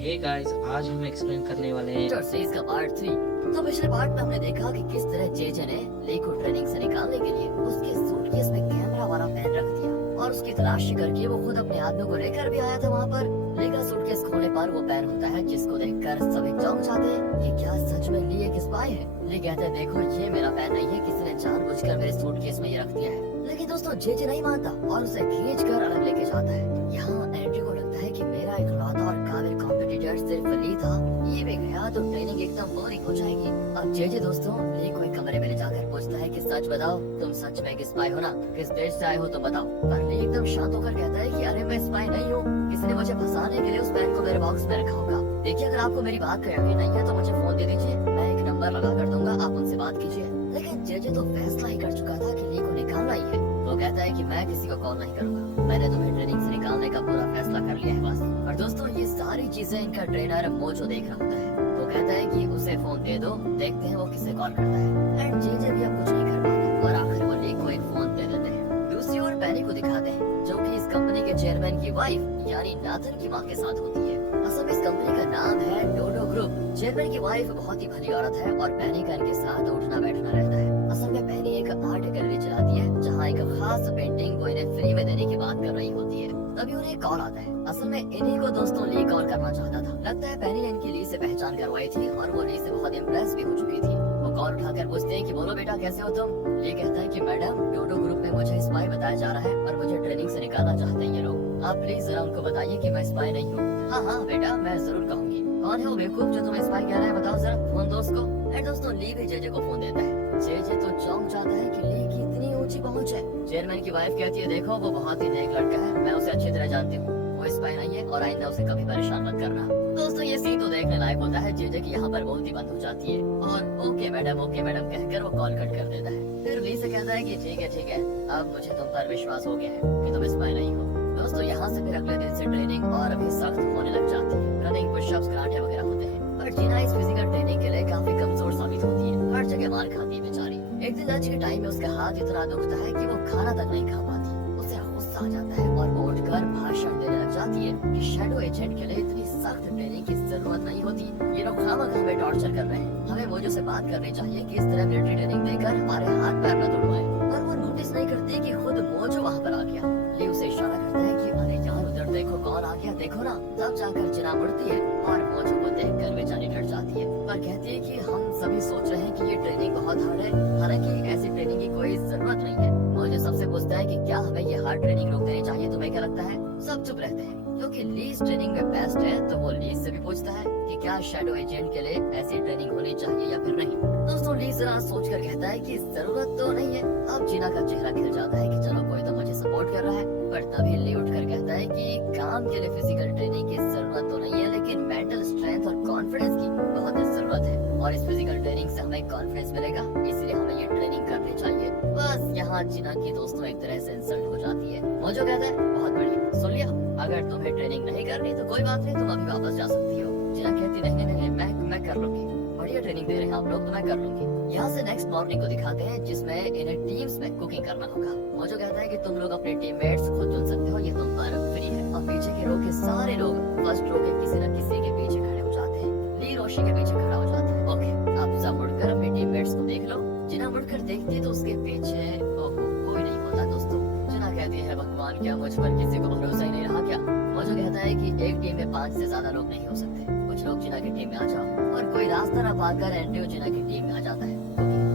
Hey guys, आज हम explain करने वाले हैं सीरीज का पार्ट 3। तो पिछले पार्ट में हमने देखा कि किस तरह जेजे ने ली को ट्रेनिंग से निकालने के लिए उसके सूटकेस में कैमरा वाला पेन रख दिया और उसकी तलाशी करके वो खुद अपने आदमियों को लेकर भी आया था वहाँ पर। ली का सूटकेस खोलने पर वो पेन होता है जिसको देखकर सभी चौंक जाते हैं कि क्या सच में ली एक स्पाई है। ली कहते हैं देखो ये मेरा पेन नहीं है, किसी ने जानबूझकर मेरे सूटकेस में ये रख दिया है। लेकिन दोस्तों जेजे नहीं मानता और उसे खींच कर अलग लेके जाता है। यहाँ एंड्रयू को लगता है कि मेरा इकलौता और काबिल कॉम्पिटिटर सिर्फ ली था, ये भी गया तो ट्रेनिंग एकदम बोरिंग हो जाएगी। अब जेजे दोस्तों ली को एक कमरे में ले जाकर पूछता है कि सच बताओ तुम सच में एक स्पाई हो ना, किस देश से आए हो तो बताओ। पर ली एकदम शांत होकर कहता है कि अरे मैं स्पाई नहीं हूँ, किसी ने मुझे फंसाने के लिए उस पेन को मेरे बॉक्स में रखा होगा। देखिए अगर आपको मेरी बात का यकीन नहीं है तो मुझे फोन दे दीजिए, मैं एक नंबर लगा कर दूंगा, आप उनसे बात कीजिए। लेकिन जेजे तो फैसला ही कर चुका था कि ली को निकालना ही है। वो कहता है कि मैं किसी को कॉल नहीं करूंगा, मैंने तुम्हें ट्रेनिंग से निकालने का पूरा फैसला कर लिया है बस। और दोस्तों ये सारी चीजें इनका ट्रेनर मोजो देख रहा होता है। वो कहता है कि उसे फोन दे दो, देखते हैं वो किसे कॉल करता है। एंड जेजे भी अब कुछ नहीं कर पाता और आखिर वो ली को एक फोन दे देते हैं। दूसरी ओर पेनी को दिखाते हैं जो कि इस कंपनी के चेयरमैन की वाइफ यानी नाथन की माँ के साथ होती है। असल में इस कंपनी का नाम है डोडो ग्रुप। चेयरमैन की वाइफ बहुत ही भली औरत है और पेनी का इनके साथ उठना बैठना रहता है। असल में पेनी एक आर्ट गैलरी चलाती है जहाँ एक खास पेंटिंग वो इन्हें फ्री में देने की बात कर रही होती है। तभी उन्हें कॉल आता है। असल में इन्हीं को दोस्तों ली कॉल करना चाहता था। लगता है पेनी ने इनकी ली से पहचान करवाई थी और वो ली से बहुत इम्प्रेस भी हो चुकी थी। वो कॉल उठाकर पूछते हैं कि बोलो बेटा कैसे हो तुम। ली कहता है कि मैडम डोडो ग्रुप में मुझे स्पाई बताया जा रहा है और मुझे ट्रेनिंग से निकालना चाहते हैं ये लोग। आप प्लीज जरा उनको बताइए कि मैं स्पाई नहीं हूँ। हाँ हाँ बेटा मैं जरूर कहूँगी। कौन है वो बेवकूफ जो तुम्हें स्पाई कह रहा है, बताओ जरा, फोन दो उसको। एंड दोस्तों ली भी जेजे को फोन देता है। जेजे तो चौंक जाता है कि ली की इतनी ऊंची पहुंच है। चेयरमैन की वाइफ कहती है देखो वो बहुत ही नेक लड़का है, मैं उसे अच्छी तरह जानती हूँ, वो स्पाई नहीं है और आइंदा उसे कभी परेशान मत करना। दोस्तों ये सीन तो देखने लायक होता है। जेजे की यहाँ पर बोलती बंद हो जाती है और ओके मैडम कहकर वो कॉल कट कर देता है। फिर ली से कहता है कि ठीक है अब मुझे तुम पर विश्वास हो गया है कि तुम स्पाई नहीं हो। दोस्तों यहाँ से फिर अगले दिन से ट्रेनिंग और अभी सख्त होने लग जाती है। रनिंग पुशअप्स कराटे वगैरह होते हैं। पर जीना इस फिजिकल ट्रेनिंग के लिए काफी कमजोर साबित होती है, हर जगह मार खाती है बेचारी। एक दिन लंच के टाइम में उसका हाथ इतना दुखता है कि वो खाना तक नहीं खा पाती। उसे गुस्सा आ जाता है और वो उठकर भाषण देने लग जाती है कि शैडो एजेंट के लिए इतनी सख्त ट्रेनिंग की जरूरत नहीं होती, ये लोग खामखा हमें टॉर्चर कर रहे हैं, हमें मोजो से बात करनी चाहिए कि इस तरह मिलिट्री ट्रेनिंग देकर हमारे हाथ पैर न तोड़वाए। पर वो नोटिस नहीं करती कि खुद मोजो वहाँ पर आ गया। ली उसे इशारा करता है कि अरे यार उधर देखो कौन आ गया, देखो ना। तब जाकर जिना मुड़ती है और मोजो को देखकर बेचारी डर जाती है पर कहती है कि हम सभी सोच रहे हैं कि ये ट्रेनिंग बहुत हार्ड है, हालांकि ऐसी ट्रेनिंग की कोई जरूरत नहीं है। मोजो सबसे पूछता है कि क्या हमें ये हार्ड ट्रेनिंग रोक देनी चाहिए, तुम्हें क्या लगता है। सब चुप रहते हैं क्योंकि ली ट्रेनिंग में बेस्ट है। तो वो ली से भी पूछता है कि क्या शैडो एजेंट के लिए ऐसी ट्रेनिंग होनी चाहिए या फिर नहीं। दोस्तों ली जरा सोचकर कहता है कि जरूरत तो नहीं है। अब जीना का चेहरा खिल जाता है कि चलो कोई तो मुझे सपोर्ट कर रहा है। पर तभी ली उठकर कहता है कि काम के लिए फिजिकल ट्रेनिंग की जरूरत तो नहीं है, लेकिन मेंटल स्ट्रेंथ और कॉन्फिडेंस की बहुत जरूरत है और इस फिजिकल ट्रेनिंग से हमें कॉन्फिडेंस मिलेगा, इसलिए हमें ये ट्रेनिंग करनी चाहिए। बस यहाँ जीना की दोस्तों एक तरह से इंसल्ट हो जाती है। मोजो कहता है बहुत बढ़िया, सुन लिया, अगर तुम्हें ट्रेनिंग नहीं करनी तो कोई बात नहीं, तुम अभी वापस जा सकती हो। जीना कहती नहीं मैं कर लूंगी, बढ़िया ट्रेनिंग दे रहे हैं आप लोग तो मैं कर लूंगी। यहाँ से नेक्स्ट मॉर्निंग को दिखाते हैं जिसमें इन्हें टीम्स में कुकिंग करना होगा। मोजो कहता है कि तुम लोग अपने टीममेट्स खुद चुन सकते हो, ये तुम पर फ्री है। और पीछे के रो के सारे लोग फर्स्ट रो के किसी न किसी के पीछे खड़े हो जाते हैं। ली रोशी के पीछे खड़ा हो जाता है। ओके आप सब मुड़कर अपने टीममेट्स को देख लो। जिना मुड़कर देखती है तो उसके पीछे कोई नहीं होता। दोस्तों जिना कहती है भगवान क्या मुझ पर किसी को भरोसा ही नहीं रहा क्या। मोजो कहता है कि एक टीम में 5 से ज्यादा लोग नहीं हो सकते, कुछ लोग जिना की टीम में आ जाओ। और कोई रास्ता न पाकर एंड्रयू जिना की टीम में आ जाता है।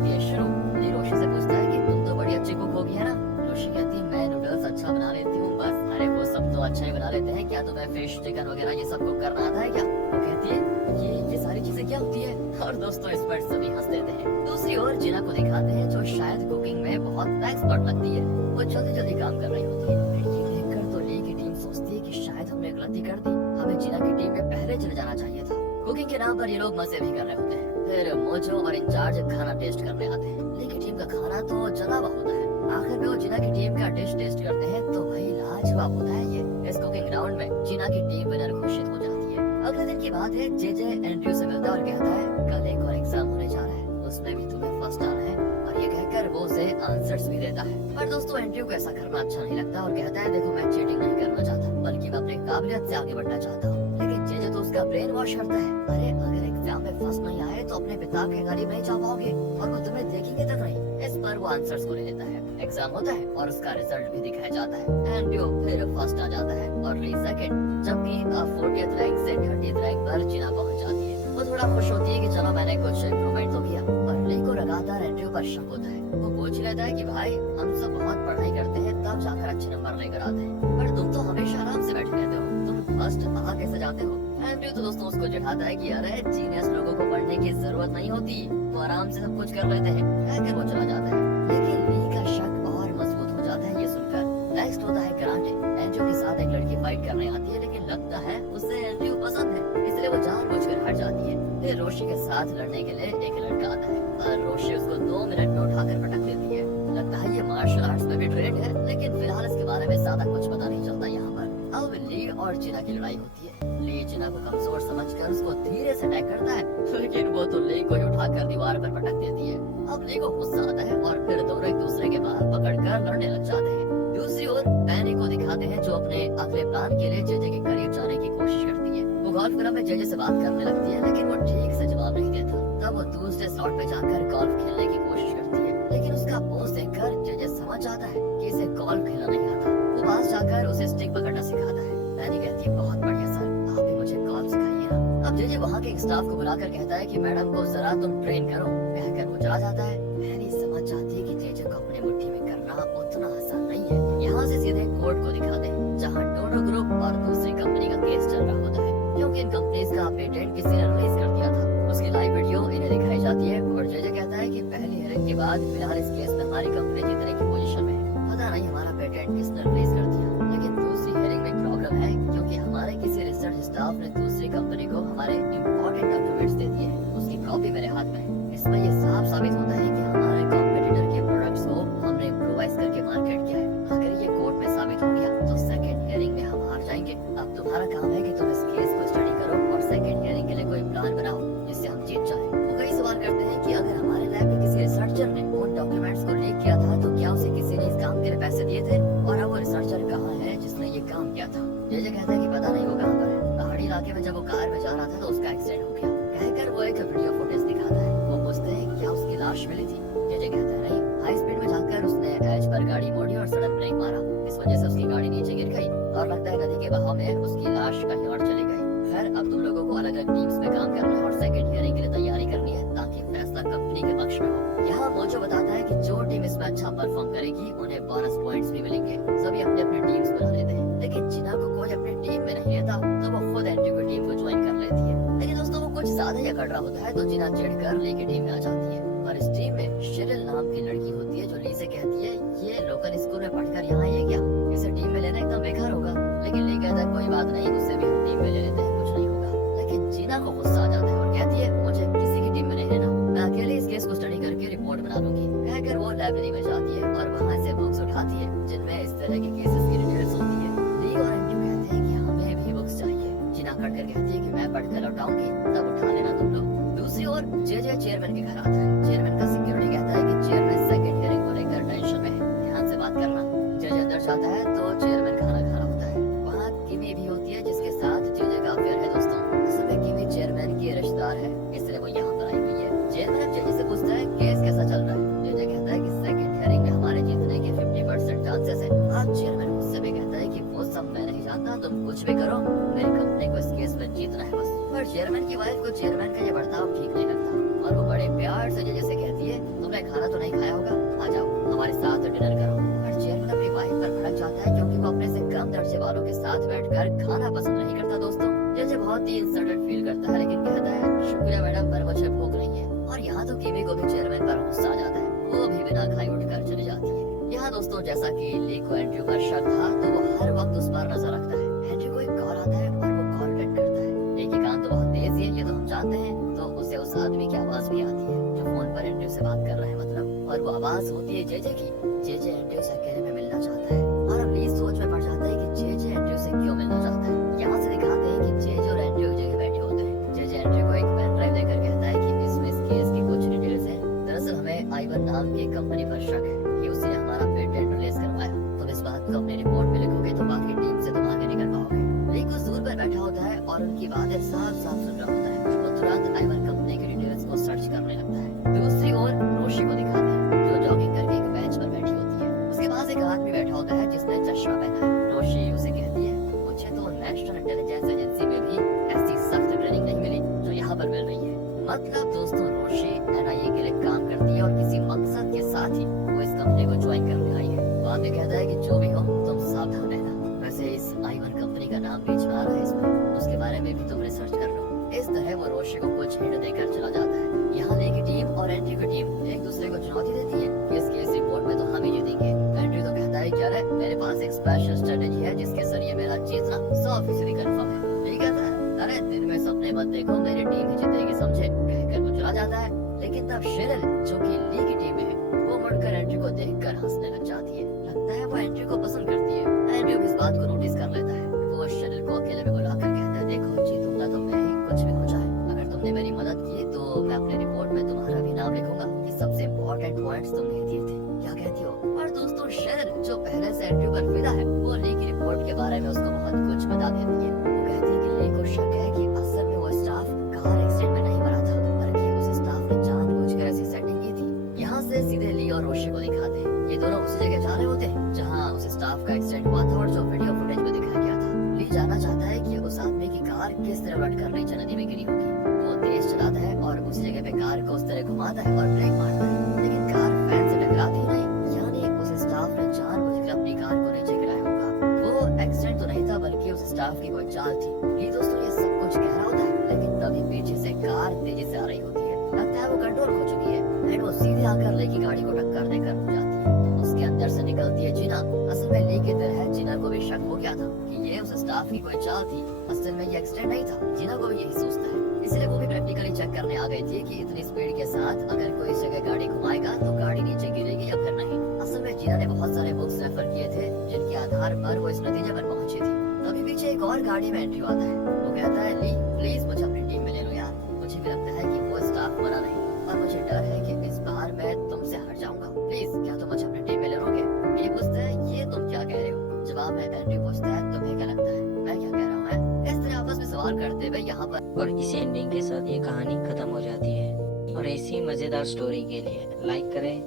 ये शुरू ली रोशी से पूछता है कि तुम तो बड़ी अच्छी कुक होगी है ना। रोशी कहती है मैं नूडल्स अच्छा बना लेती हूँ बस। अरे वो सब तो अच्छा ही बना लेते हैं, क्या तुम्हें फिश चिकन वगैरह ये सब कुक करना आता है क्या। वो कहती है ये सारी चीजें क्या होती है। और दोस्तों इस पर सभी हंस देते हैं। दूसरी ओर जिना को दिखाते हैं जो शायद कुकिंग में बहुत एक्सपर्ट लगती है। वो जल्दी काम कर रही होती है। ये देखकर तो ली की टीम सोचती है कि शायद हमने गलती कर दी, हमें जिना की टीम में पहले चले जाना चाहिए था। कुकिंग के नाम पर ये लोग मजे भी कर रहे होते हैं। फिर मोजो और इंचार्ज खाना टेस्ट करने आते हैं। ली की टीम का खाना तो जला हुआ होता है। आखिर में वो जिना की टीम का डिश टेस्ट करते हैं तो वही लाजवाब होता है ये। इस कुकिंग राउंड में जिना की टीम विनर घोषित हो जाती है। अगले दिन की बात है, जेजे एंड्रयू से मिलता है और कहता है कल एक और एग्जाम होने जा रहा है, उसमें भी तुम्हें फर्स्ट आना है। और ये कहकर वो उसे आंसर्स भी देता है। पर दोस्तों एंड्रयू को ऐसा करना अच्छा नहीं लगता और कहता है देखो मैं चीटिंग नहीं करना चाहता, बल्कि मैं अपनी काबिलियत से आगे बढ़ना चाहता हूँ। लेकिन जेजे तो उसका ब्रेन वॉश करता है। अरे अगर एग्जाम में फर्स्ट नहीं आए तो अपने पिता के करीब नहीं जा पाओगे और वो तुम्हें देखेंगे तक नहीं। इस पर वो आंसर्स को ले लेता है। एग्जाम होता है और उसका रिजल्ट भी दिखाया जाता है। एंड्रयू फिर फर्स्ट आ जाता है और ली सेकंड, जबकि 40th रैंक से 30th रैंक पर जिना पहुंच जाती है। वो थोड़ा खुश होती है कि चलो मैंने कुछ इम्प्रूवमेंट तो किया, पर ली को लगातार एंड्रयू पर शक होता है। वो पूछ लेता है कि भाई हम सब बहुत पढ़ाई करते हैं तब जाकर अच्छे नंबर लेकर आते हैं, पर तुम तो हमेशा आराम से बैठे रहते हो, तुम फर्स्ट आ कैसे जाते हो। एंड्रयू तो दोस्तों उसको चिढ़ाता है कि अरे जीनियस लोगों को पढ़ने की जरूरत नहीं होती, वो आराम से सब कुछ कर लेते हैं, कहकर वो चला जाता है। लेकिन ली का शक और मजबूत हो जाता है ये सुनकर। नेक्स्ट होता है कराटे। एंड्रयू के साथ एक लड़की फाइट करने आती है, लेकिन लगता है उसे एंड्रयू पसंद है, इसलिए वो जानबूझकर हट जाती है। फिर रोशी के साथ लड़ने के लिए एक लड़का आता है और रोशी उसको 2 मिनट में उठाकर पटक देती है। लगता है ये मार्शल आर्ट्स में भी ट्रेंड है, लेकिन फिलहाल इसके बारे में ज्यादा कुछ पता नहीं चलता यहाँ पर। अब ली और जिना की लड़ाई होती है। ली जिना को कमजोर समझकर उसको धीरे से अटैक करता है, लेकिन वो तो ली को ही उठाकर दीवार पर पटक देती है। अब ली को गुस्सा आता है और फिर दोनों एक दूसरे के बाल पकड़कर लड़ने लग जाते हैं। दूसरी ओर पैनी को दिखाते हैं जो अपने अगले प्लान के लिए जेजे के करीब जाने की कोशिश करती है। वो गोल्फ क्लब में जेजे से बात करने लगती है, लेकिन वो ठीक से जवाब नहीं देता। तब वो दूसरे स्लॉट पे जाकर गोल्फ खेलने की कोशिश करती है, लेकिन उसका पोज देखकर जेजे समझ जाता है कि इसे गोल्फ खेलना नहीं आता। वो पास जाकर उसे स्टिक पकड़ना सिखाता है। पैनी कहती है बहुत बढ़िया सर, आप भी मुझे गोल्फ सिखाइए ना। अब जेजे वहाँ के एक स्टाफ को बुलाकर कहता है कि मैडम को जरा तुम ट्रेन करो, कहकर वो चला जाता है। पैनी समझ जाती है कि जेजे को अपने मुट्ठी में करना उतना आसान नहीं है। यहाँ से सीधे कोर्ट को दिखाते हैं, जहाँ डोडो ग्रुप और दूसरी कंपनी का केस चल रहा होता है, क्योंकि इन कंपनीज का पेटेंट किसी ने रिलीज कर दिया था। उसकी लाइव वीडियो इन्हें दिखाई जाती है और जेजे कहता है कि पहली हियरिंग के बाद फिलहाल इस केस में हमारी कंपनी जीतने की पोजीशन में है। पता नहीं हमारा पेटेंट किसने रिलीज कर दिया, लेकिन दूसरी हियरिंग में प्रॉब्लम है क्योंकि हमारे किसी रिसर्च स्टाफ ने दूसरी कंपनी को हमारे इम्पोर्टेंट डॉक्यूमेंट्स दे दिए हैं। उसकी कॉपी मेरे हाथ में है। इसमें ये साफ साबित होता है कि हमारे कॉम्पिटिटर के प्रोडक्ट्स को हमने इम्प्रोवाइज करके मार्केट किया है। अगर ये कोर्ट में साबित हो गया तो सेकंड हियरिंग में हम हार जाएंगे। अब तुम्हारा काम है कि तुम इस केस को स्टडी करो और सेकंड हियरिंग के लिए कोई प्लान बनाओ जिससे हम जीत जाएं। वो कई सवाल करते हैं कि अगर हमारे लैब में किसी रिसर्चर ने उन डॉक्यूमेंट्स को लीक किया था तो क्या उसे किसी ने इस काम के लिए पैसे दिए थे, और अब वो रिसर्चर कहाँ है जिसने ये काम किया था। जेजे कहता है कि पता नहीं वो कहाँ पर है। पहाड़ी इलाके में जब वो कार में जा रहा था तो उसका एक्सीडेंट हो गया, कहकर वो एक वीडियो फुटेज दिखाता है। वो पूछते हैं क्या उसकी लाश मिली थी। जेजे कहता है नहीं, हाई स्पीड में जाकर उसने एज पर गाड़ी मोड़ी और सडन ब्रेक मारा, इस वजह से उसकी गाड़ी नीचे गिर गई और लगता है नदी के बहाव में उसकी लाश कहीं और चली गई। खैर अब तुम लोगों को अलग अलग टीम्स में काम करना है और सेकंड हियरिंग के लिए तैयारी करनी है ताकि फैसला कंपनी के पक्ष में हो। यहाँ मोजो बताता है कि जो टीम इसमें अच्छा परफॉर्म करेगी उन्हें बोनस पॉइंट्स भी मिलेंगे। सभी अपने अपने टीम्स बना लेते हैं, लेकिन जिना को कोई अपनी टीम में नहीं लेता तो वो खुद एंड्रयू की टीम को ज्वाइन कर लेती है। लेकिन दोस्तों वो कुछ ज्यादा ही अकड़ रहा होता है तो जिना चिढ़कर ली की टीम में आ जाती है। और इस टीम में शेरिल नाम की लड़की होती है जो ली से कहती है ये लोकल स्कूल में पढ़कर यहाँ आई है क्या, इसे टीम में लेना एकदम बेकार होगा। लेकिन ली कहता है कोई बात नहीं, उससे भी हम टीम में ले लेते हैं, कुछ नहीं होगा। लेकिन जीना को गुस्सा आ जाता है और कहती है मुझे किसी की टीम में नहीं लेना, मैं अकेले इस केस को स्टडी करके रिपोर्ट बना लूंगी। कहकर वो लाइब्रेरी में जाती है और वहाँ से बुक्स उठाती है जिनमें इस तरह के केसेस की डिटेल्स होती है। ली और एंड्रयू कहते हैं कि हमें भी बुक्स चाहिए। जिना कटकर कहती है कि मैं पढ़कर लौटाऊंगी, तब उठा लेना तुम लोग। दूसरी ओर जेजे चेयरमैन के घर आता है। चेयरमैन का सिक्योरिटी कहता है कि चेयरमैन सेकंड हियरिंग को लेकर टेंशन में है, ध्यान से बात करना। जेजे अंदर जाता है तो चेयरमैन खाना खा रहा होता है। वहाँ किमी भी होती है जिसके साथ जेजे का अफेयर है दोस्तों। असल में किमी चेयरमैन की रिश्तेदार है, इसलिए वो यहाँ पर आई हुई है। चेयरमैन जेजे से पूछता है केस कैसा चल रहा है। जेजे कहता है कि सेकंड हियरिंग में हमारे जीतने के 50% चांसेस है। आज चेयरमैन मुझसे भी कहता है कि वो सब मैं नहीं जानता, तुम कुछ भी करो, मेरी कंपनी को इस केस में जीतना है बस। पर चेयरमैन की वाइफ को चेयरमैन का ये बर्ताव ठीक नहीं लगता और वो बड़े प्यार से जेजे से कहती है तुमने खाना तो नहीं खाया होगा, आ जाओ हमारे साथ डिनर करो। पर चेयरमैन अपनी वाइफ पर भड़क जाता है क्योंकि वो अपने से कम दर्जे वालों के साथ बैठकर खाना पसंद नहीं करता दोस्तों। जेजे बहुत ही इंसल्टेड फील करता है, लेकिन कहता है शुक्रिया मैडम पर मुझे भूख नहीं है। और यहाँ तो किमी को भी चेयरमैन पर गुस्सा आ जाता है, वो भी बिना खाए उठकर चली जाती है। यहाँ दोस्तों जैसा कि ली को एंड्रयू पर शक था तो वो हर वक्त उस पर नजर रखता है। एंड्रयू को एक कॉल आता है और वो कॉल अटेंड करता है। ली की कान तो बहुत तेज है, ये तो हम जानते हैं, तो उसे उस आदमी की आवाज भी आती है जो फोन पर एंड्रयू से बात कर रहा है मतलब, और वो आवाज होती है जेजे की। जेजे एंड्रयू से अकेले में मिलना चाहता है और अब ली सोच में पड़ जाता है कि जेजे एंड्रयू से क्यों मिलना चाहता है। यहाँ से दिखाते हैं कि जेजे और एंड्रयू एक जगह बैठे होते हैं। जेजे एंड्रयू को एक पेन ड्राइव देकर कहता है कि इसमें इस केस की कुछ डिटेल्स है। दरअसल हमें आइवन नाम की कंपनी पर शक है कि उसी ने हमारा पेटेंट रिलीज करवाया। तुम इस बात को अपनी रिपोर्ट में लिखोगे तो बाकी टीम से तुम आगे निकल पाओगे। ली कुछ दूर पर बैठा होता है और उनकी बातें इधर साफ साफ सुन रहा होता है, वो तुरंत आइवन कंपनी की डिटेल्स को सर्च करने लगता है। दूसरी ओर रोशी को दिखाते हैं जो जॉगिंग करके एक बेंच पर बैठी होती है। उसके पास एक आदमी बैठा होता है जिसने चश्मा पहना है। रोशी उसे कहती है, मुझे तो नेशनल इंटेलिजेंस एजेंसी में भी ऐसी सख्त ट्रेनिंग नहीं मिली जो यहाँ पर मिल रही है। मतलब दोस्तों रोशी एनआईए के लिए काम करती है और किसी मकसद के साथ ही वो इस कंपनी को ज्वाइन करने आई है। वो आगे कहता है कि जो भी हो तुम सावधान रहना। वैसे इस आइवन कंपनी का नाम बीच में आ रहा है इसमें, उसके बारे में भी तुम रिसर्च कर लो। इस तरह वो रोशी को कुछ हिंट देकर चला जाता है। यहाँ ली की टीम और एंड्रयू की टीम एक दूसरे को चुनौती देती है कि इस केस रिपोर्ट में तो हम ही जीतेंगे। एंड्रयू तो कहता है क्या है, मेरे पास एक स्पेशल स्ट्रेटेजी है जिसके जरिए मेरा जीतना 100% कंफर्म है। ये कहता है, अरे दिन में सपने मत देखो, मेरी टीम ही जीतेगी समझे, कहकर वो चला जाता है। लेकिन तब शेरिल जो कि ली की टीम में है वो मुड़कर एंड्रयू को देखकर हंसने लग जाती है। लगता है वो एंड्रयू को पसंद करती है। एंड्रयू इस बात को नोटिस कर लेता है। वो शेरिल को अकेले में बुलाकर कहता है, देखो जीतूंगा तो मैं ही, कुछ भी हो जाए, अगर तुमने मेरी मदद की तो मैं अपने रिपोर्ट में तुम्हारा भी नाम लिखूंगा कि सबसे इम्पोर्टेंट पॉइंट्स तुमने दिए थे। क्या कहती हो? और दोस्तों शेरिल जो पहले से एंड्रयू पर फिदा है वो ली की रिपोर्ट के बारे में उसको बहुत कुछ बता देती है। वो कहती है कि ली को शक है कि असल में वो स्टाफ कार एक्सीडेंट में नहीं मरा था, बल्कि उस स्टाफ ने जानबूझकर ऐसी सेटिंग की थी। यहाँ से सीधे ली और रोशी को दिखाते हैं। ये दोनों उसी जगह जा रहे होते हैं जहाँ उस स्टाफ का एक्सीडेंट हुआ था और जो वीडियो फुटेज में दिखाया गया था। ली जानना चाहता है कि उस आदमी की कार किस तरह उलट कर नीचे नदी में गिरी होगी। वो तेज चलाता है और उसी जगह पे कार को उस तरह घुमाता है और ब्रेक मारता है, लेकिन कार फैन से टकराती ही नहीं। यानी उस स्टाफ ने जानबूझकर अपनी कार को नीचे गिराया होगा। वो एक्सीडेंट तो नहीं था बल्कि उस स्टाफ की कोई चाल थी। ये दोस्तों ये सब कुछ कह रहा होता है, लेकिन तभी पीछे से कार तेजी से आ रही होती है। लगता है वो कंट्रोल खो चुकी है एंड वो सीधे आकर ली की गाड़ी को टक्कर देकर रुक जाती है। उसके अंदर से निकलती है जीना। असल में ली की तरह जीना को भी शक हो गया था कि ये उस स्टाफ की कोई चाल थी, असल में ये एक्सीडेंट नहीं था। जीना को भी यही सोचता है, इसलिए वो भी प्रैक्टिकली चेक करने आ गई थी कि इतनी स्पीड के साथ अगर कोई इस जगह गाड़ी घुमाएगा तो गाड़ी नीचे गिरेगी या फिर नहीं। असल में जीना ने बहुत सारे बुक्स रेफर किए थे जिनके आधार पर वो इस नतीजे पर पहुंची थी। तभी पीछे एक और गाड़ी में एंट्री आता है। वो कहता है, ली प्लीज मुझे अपनी टीम में ले लो यार, मुझे भी लगता है कि वो स्टाफ मरा नहीं और मुझे डर है कि इस बार मैं तुमसे हट जाऊंगा। प्लीज क्या तुम मुझे अपनी टीम में ले लोगे? ये पूछता है, ये तुम क्या कह रहे हो? जवाब में एंड्रयू पूछता है, तुम्हें क्या लगता है मैं क्या कह रहा हूँ? इस तरह आपस में सवाल करते हुए यहाँ पर और इस एंडिंग के साथ ये कहानी खत्म हो जाती है। और ऐसी मजेदार स्टोरी के लिए लाइक करें,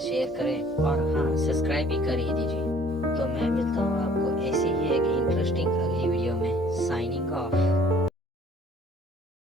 शेयर करें और हाँ सब्सक्राइब भी कर ही दीजिए। तो मैं मिलता हूँ आपको ऐसी ही एक इंटरेस्टिंग अगली वीडियो में। Signing off.